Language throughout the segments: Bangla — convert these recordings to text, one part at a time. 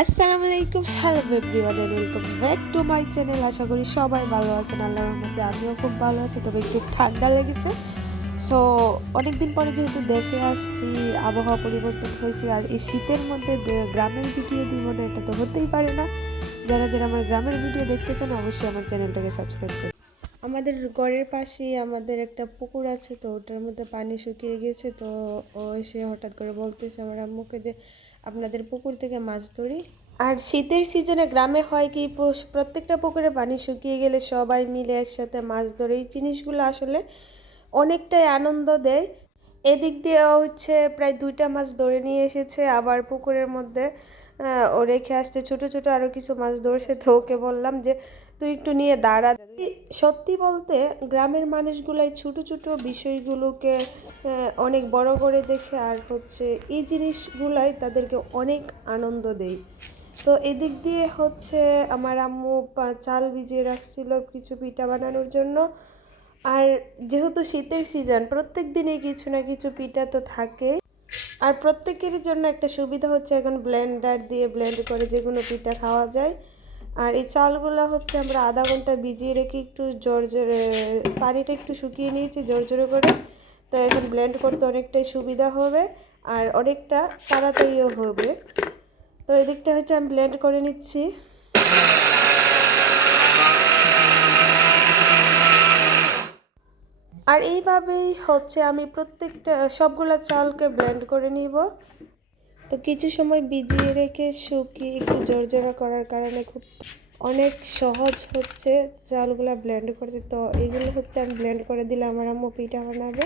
আসসালামু আলাইকুম, hello everyone and welcome back to my channel. আশা করি সবাই ভালো আছেন, আল্লাহর রহমতে আমিও খুব ভালো আছি। তবে একটু ঠান্ডা লেগেছে। সো অনেকদিন পরে যেহেতু দেশে আসছি, আবহাওয়া পরিবর্তন হয়েছে, আর এই শীতের মধ্যে গ্রামের ভিডিও দিব না, এটা তো হতেই পারে না। যারা যারা আমার গ্রামের ভিডিও দেখতে চান অবশ্যই আমার চ্যানেলটাকে সাবস্ক্রাইব করুন। আমাদের ঘরের পাশেই আমাদের একটা পুকুর আছে, তো ওটার মধ্যে পানি শুকিয়ে গেছে। তো ও এসে হঠাৎ করে বলতেছে আমার আম্মুকে যে আপনাদের পুকুর থেকে মাছ ধরি। আর শীতের সিজনে গ্রামে হয় কি, প্রত্যেকটা পুকুরে পানি শুকিয়ে গেলে সবাই মিলে একসাথে মাছ ধরে, এই জিনিসগুলো আসলে অনেকটাই আনন্দ দেয়। এদিক দিয়ে হচ্ছে প্রায় 2টা মাছ ধরে নিয়ে এসেছে, আবার পুকুরের মধ্যে ও রেখে আসছে ছোট ছোট আরও কিছু মাছ ধরছে। তো ওকে বললাম যে তুই একটু নিয়ে দাঁড়া। সত্যি বলতে গ্রামের মানুষগুলাই ছোট ছোট বিষয়গুলোকে অনেক বড় করে দেখে, আর হচ্ছে এই জিনিসগুলাই তাদেরকে অনেক আনন্দ দেয়। তো এদিক দিয়ে হচ্ছে আমার আম্মু চাল ভিজিয়ে রাখছিল কিছু পিঠা বানানোর জন্য। আর যেহেতু শীতের সিজন, প্রত্যেক দিনই কিছু না কিছু পিঠা তো থাকে। আর প্রত্যেকেরই জন্য একটা সুবিধা হচ্ছে এখন ব্লেন্ডার দিয়ে ব্লেন্ড করে যে কোনো পিঠা খাওয়া যায়। আর এই চালগুলো হচ্ছে আমরা আধা ঘন্টা ভিজিয়ে রেখে একটু জোরে পানিটা একটু শুকিয়ে নিয়েছি জোরে করে। তো এখন ব্লেন্ড করতে অনেকটাই সুবিধা হবে আর অনেকটা তাড়াতাড়িও হবে। তো এদিকটা হচ্ছে আমি ব্লেন্ড করে নিচ্ছি। আর এইভাবেই হচ্ছে আমি প্রত্যেকটা সবগুলা চালকে ব্লেন্ড করে নিব। তো কিছু সময় ভিজিয়ে রেখে শুকিয়ে একটু জোরজোরা করার কারণে খুব অনেক সহজ হচ্ছে চালগুলো ব্লেন্ড করতে। তো এইগুলো হচ্ছে আমি ব্লেন্ড করে দিলে আমার আম্মু পিঠা বানাবে।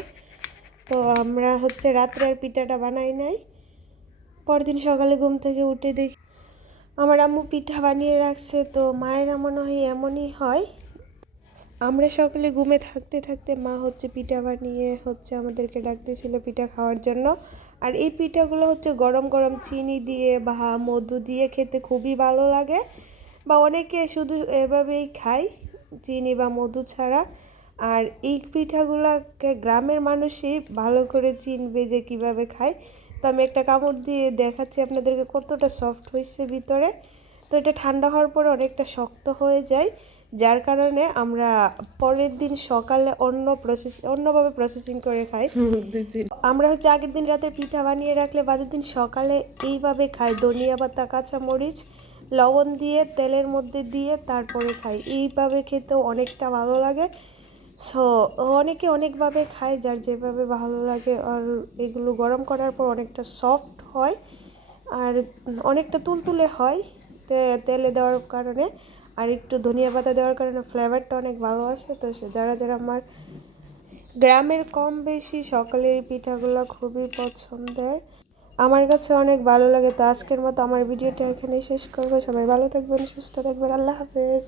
তো আমরা হচ্ছে রাত্রে আর পিঠাটা বানাই নাই, পরদিন সকালে ঘুম থেকে উঠে দেখি আমার আম্মু পিঠা বানিয়ে রাখছে। তো মায়েরা মনে হয় এমনই হয়, আমরা সকলে ঘুমে থাকতে থাকতে মা হচ্ছে পিঠা বানিয়ে হচ্ছে আমাদেরকে ডাকতেছিল পিঠা খাওয়ার জন্য। আর এই পিঠাগুলো হচ্ছে গরম গরম চিনি দিয়ে বা মধু দিয়ে খেতে খুবই ভালো লাগে, বা অনেকে শুধু এভাবেই খায় চিনি বা মধু ছাড়া। আর এই পিঠাগুলোকে গ্রামের মানুষই ভালো করে চিনবে যে কিভাবে খায়। তো আমি একটা কামড় দিয়ে দেখাচ্ছি আপনাদেরকে কতটা সফট হয়েছে ভিতরে। তো এটা ঠান্ডা হওয়ার পরে অনেকটা শক্ত হয়ে যায়, যার কারণে আমরা পরের দিন সকালে অন্যভাবে প্রসেসিং করে খাই। আমরা হচ্ছে আগের দিন রাতে পিঠা বানিয়ে রাখলে বাদের দিন সকালে এইভাবে খাই, ধনিয়া পাতা কাঁচা মরিচ লবণ দিয়ে তেলের মধ্যে দিয়ে তারপরে খাই। এইভাবে খেতেও অনেকটা ভালো লাগে। সো অনেকে অনেকভাবে খায়, যার যেভাবে ভালো লাগে। আর এগুলো গরম করার পর অনেকটা সফট হয় আর অনেকটা তুলতুলে হয় তেলে দেওয়ার কারণে। আর একটু ধনিয়া পাতা দেওয়ার কারণে ফ্লেভারটা অনেক ভালো আসে। তো যারা যারা আমার গ্রামের কম বেশি সকলের পিঠাগুলো খুবই পছন্দের, আমার কাছে অনেক ভালো লাগে। তো আজকের মতো আমার ভিডিওটা এখানেই শেষ করবো। সবাই ভালো থাকবেন, সুস্থ থাকবেন, আল্লাহ হাফেজ।